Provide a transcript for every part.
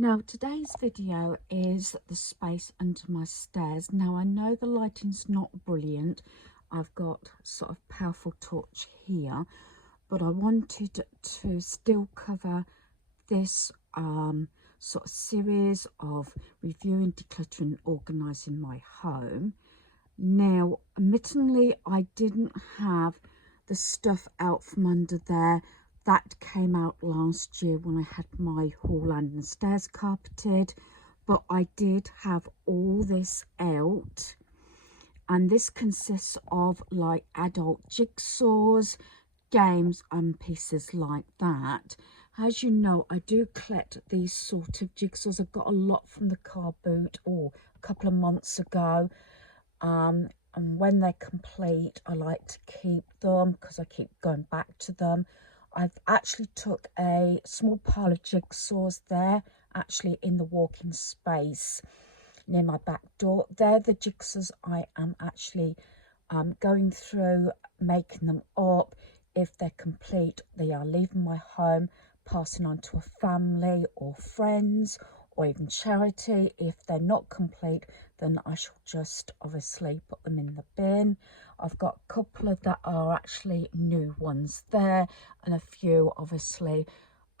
Now today's video is the space under my stairs. Now I know the lighting's not brilliant. I've got sort of powerful torch here, but I wanted to still cover this sort of series of reviewing, decluttering, organising my home. Now admittedly I didn't have the stuff out from under there. That came out last year when I had my hall and stairs carpeted, but I did have all this out, and this consists of like adult jigsaws, games and pieces like that. As you know, I do collect these sort of jigsaws. I got a lot from the car boot a couple of months ago. And when they're complete, I like to keep them because I keep going back to them. I've actually took a small pile of jigsaws there, actually in the walking space near my back door. They're the jigsaws I am actually going through, making them up. If they're complete, they are leaving my home, passing on to a family or friends or even charity. If they're not complete, then I shall just obviously put them in the bin. I've got a couple of that are actually new ones there, and a few obviously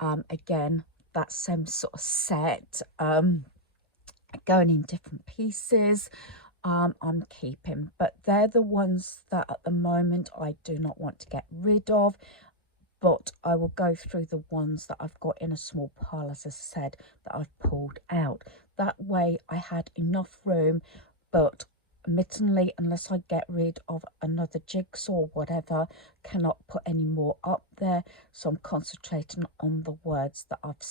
again that same sort of set going in different pieces. I'm keeping, but they're the ones that at the moment I do not want to get rid of, but I will go through the ones that I've got in a small pile, as I said, that I've pulled out. That way I had enough room, but admittedly, unless I get rid of another jigsaw or whatever, cannot put any more up there. So I'm concentrating on the ones that I've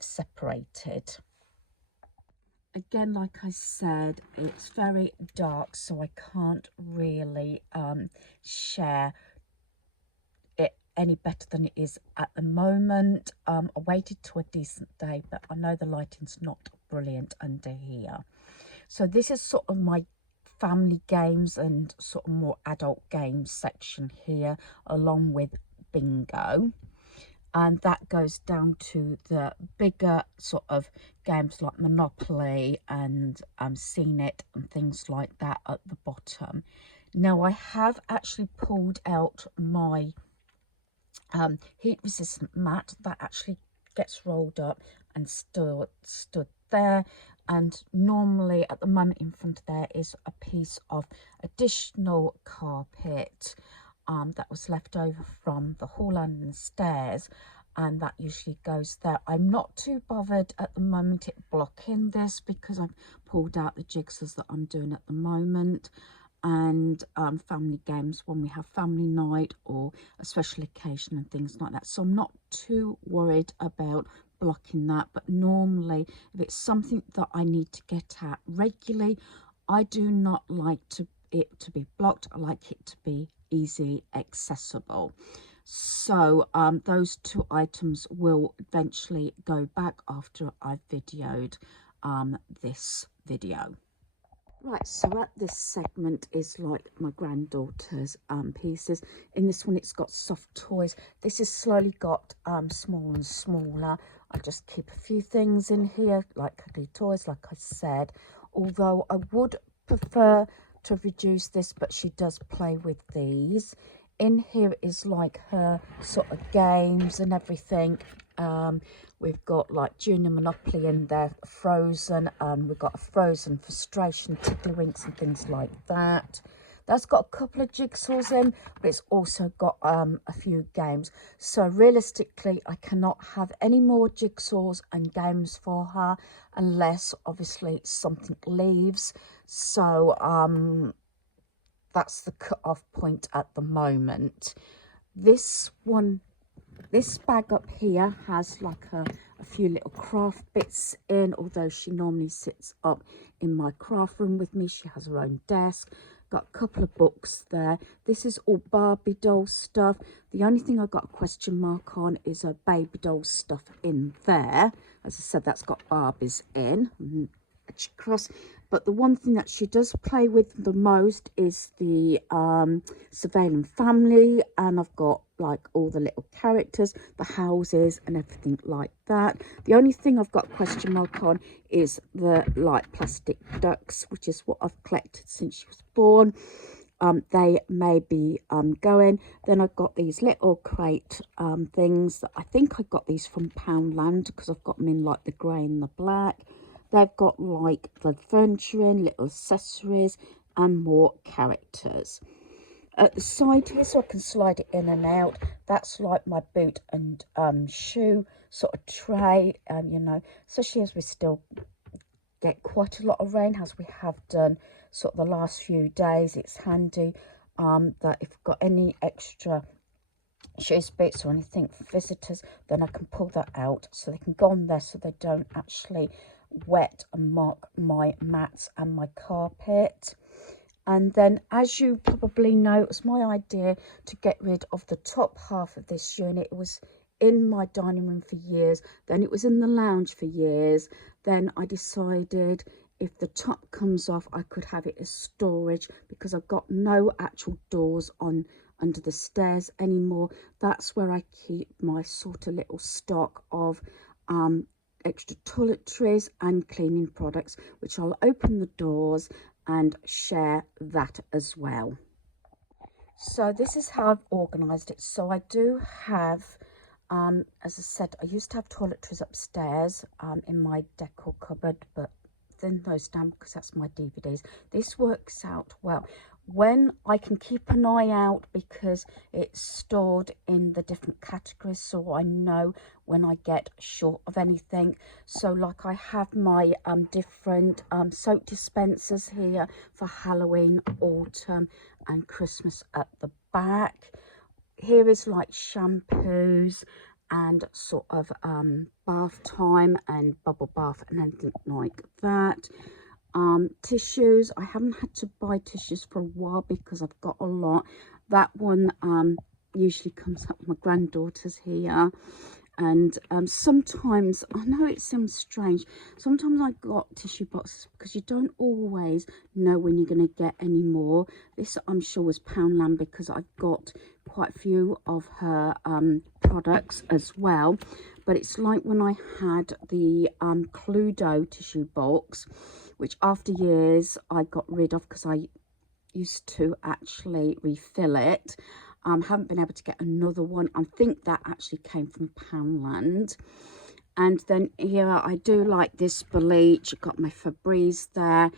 separated. Again, like I said, it's very dark, so I can't really share it any better than it is at the moment. I waited to a decent day, but I know the lighting's not brilliant under here. So this is sort of my family games and sort of more adult games section here, along with bingo. And that goes down to the bigger sort of games like Monopoly and Seen It and things like that at the bottom. Now I have actually pulled out my heat resistant mat that actually gets rolled up and stood there, and normally at the moment in front of there is a piece of additional carpet that was left over from the hall and the stairs, and that usually goes there. I'm not too bothered at the moment it blocking this because I've pulled out the jigsaws that I'm doing at the moment, and family games when we have family night or a special occasion and things like that. So I'm not too worried about blocking that, but normally if it's something that I need to get at regularly, I do not like it to be blocked. I like it to be easily accessible. So those two items will eventually go back after I've videoed this video. Right, so at this segment is like my granddaughter's pieces. In this one it's got soft toys. This has slowly got smaller and smaller. I just keep a few things in here like cuddly toys, like I said, although I would prefer to reduce this, but she does play with these. In here is like her sort of games and everything. We've got like Junior Monopoly in there, Frozen, and we've got a Frozen Frustration, Tiddlywinks and things like that. That's got a couple of jigsaws in, but it's also got a few games. So realistically, I cannot have any more jigsaws and games for her unless obviously something leaves. So that's the cut-off point at the moment. This bag up here has like a few little craft bits in, although she normally sits up in my craft room with me. She has her own desk. Got a couple of books there. This is all Barbie doll stuff. The only thing I got a question mark on is a baby doll stuff in there. As I said, that's got Barbies in. Cross. But the one thing that she does play with the most is the Surveillance Family, and I've got like all the little characters, the houses and everything like that. The only thing I've got a question mark on is the light plastic ducks, which is what I've collected since she was born. They may be going. Then I've got these little crate things that I think I got these from Poundland, because I've got them in like the grey and the black. They've got like the furniture in, little accessories and more characters. At the side here, so I can slide it in and out, that's like my boot and shoe sort of tray, you know, especially as we still get quite a lot of rain, as we have done sort of the last few days. It's handy that if I've got any extra shoes, boots or anything for visitors, then I can pull that out so they can go on there, so they don't actually wet and mark my mats and my carpet. And then, as you probably know, it was my idea to get rid of the top half of this unit. It was in my dining room for years, then it was in the lounge for years. Then I decided if the top comes off, I could have it as storage, because I've got no actual doors on under the stairs anymore. That's where I keep my sort of little stock of extra toiletries and cleaning products, which I'll open the doors and share that as well. So this is how I've organised it. So I do have, as I said, I used to have toiletries upstairs in my decor cupboard, but thin those down because that's my DVDs. This works out well when I can keep an eye out, because it's stored in the different categories, so I know when I get short of anything. So like I have my different soap dispensers here for Halloween, autumn and Christmas at the back. Here is like shampoos and sort of bath time and bubble bath and anything like that. Tissues, I haven't had to buy tissues for a while because I've got a lot. That one usually comes up with my granddaughters here. And sometimes, I know it sounds strange, sometimes I got tissue boxes because you don't always know when you're going to get any more. This I'm sure was Poundland, because I've got quite a few of her products as well. But it's like when I had the Cluedo tissue box, which after years I got rid of because I used to actually refill it. Haven't been able to get another one. I think that actually came from Poundland. And then here I do like this bleach. I've got my Febreze there.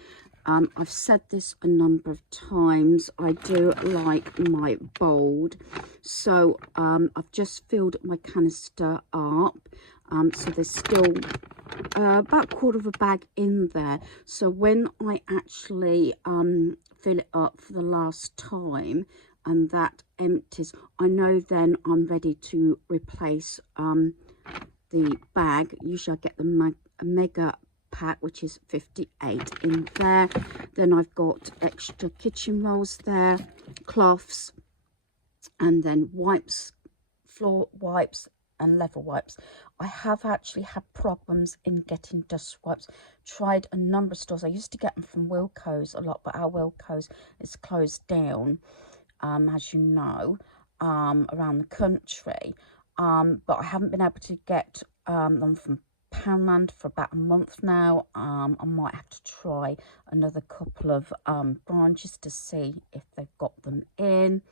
I've said this a number of times, I do like my Bold. So I've just filled my canister up. So there's still about a quarter of a bag in there. So when I actually fill it up for the last time and that empties, I know then I'm ready to replace the bag. Usually I get the mega pack, which is 58 in there. Then I've got extra kitchen rolls there, cloths, and then wipes, floor wipes and level wipes. I have actually had problems in getting dust wipes. Tried a number of stores. I used to get them from Wilko's a lot, but our Wilko's is closed down, as you know, around the country. But I haven't been able to get them from Poundland for about a month now. I might have to try another couple of branches to see if they've got them in.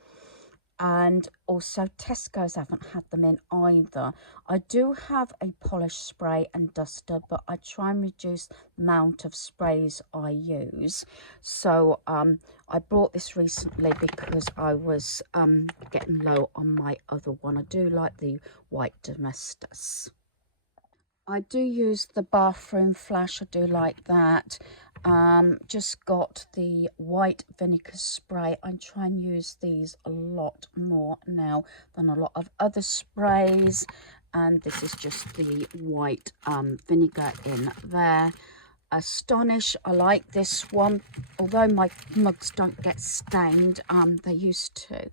And also Tesco's haven't had them in either. I do have a polish spray and duster, but I try and reduce the amount of sprays I use. So I bought this recently because I was getting low on my other one. I do like the white Domestos. I do use the bathroom flash, I do like that. Just got the white vinegar spray. I try and use these a lot more now than a lot of other sprays. And this is just the white vinegar in there. Astonish, I like this one. Although my mugs don't get stained, they used to.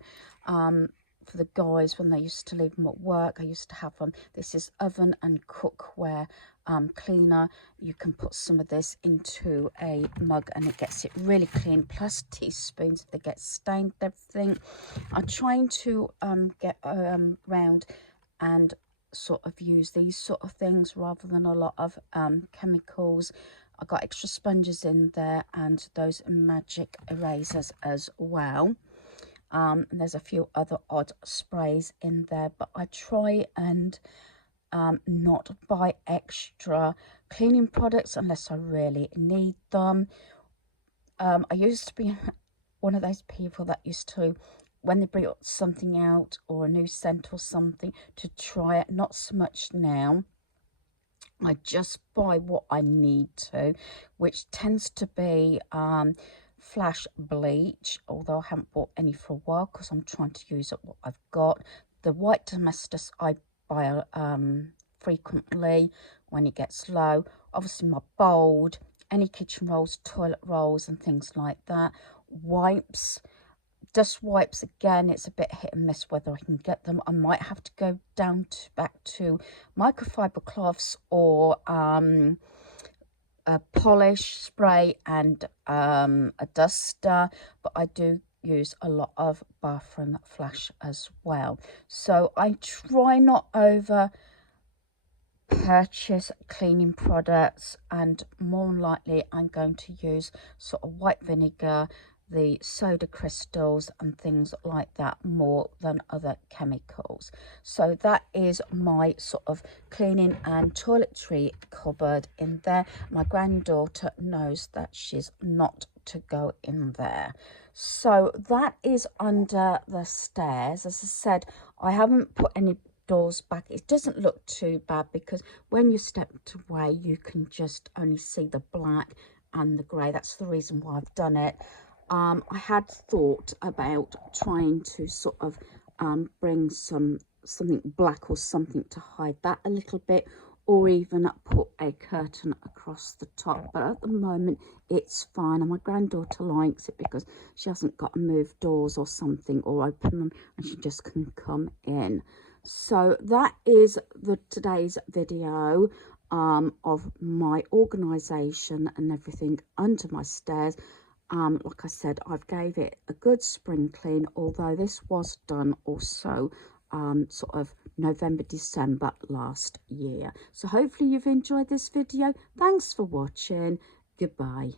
for the guys when they used to leave them at work. I used to have them. This is oven and cookware cleaner. You can put some of this into a mug and it gets it really clean, plus teaspoons if they get stained and everything. I'm trying to get round and sort of use these sort of things rather than a lot of chemicals. I got extra sponges in there and those magic erasers as well. And there's a few other odd sprays in there, but I try and not buy extra cleaning products unless I really need them. I used to be one of those people that used to, when they bring something out or a new scent or something, to try it. Not so much now. I just buy what I need to, which tends to be Flash bleach, although I haven't bought any for a while because I'm trying to use up what I've got. The white domestos I buy frequently when it gets low. Obviously my Bold, any kitchen rolls, toilet rolls and things like that. Wipes, dust wipes, again, it's a bit hit and miss whether I can get them. I might have to go down to back to microfiber cloths or a polish spray and a duster, but I do use a lot of bathroom Flash as well. So I try not over purchase cleaning products, and more than likely I'm going to use sort of white vinegar, the soda crystals and things like that more than other chemicals. So that is my sort of cleaning and toiletry cupboard in there. My granddaughter knows that she's not to go in there. So that is under the stairs. As I said, I haven't put any doors back. It doesn't look too bad because when you stepped away you can just only see the black and the grey. That's the reason why I've done it. I had thought about trying to sort of bring something black or something to hide that a little bit, or even put a curtain across the top, but at the moment it's fine, and my granddaughter likes it because she hasn't got to move doors or something or open them, and she just can come in. So that is today's video of my organisation and everything under my stairs. Like I said, I've gave it a good spring clean, although this was done also sort of November, December last year. So hopefully you've enjoyed this video. Thanks for watching. Goodbye.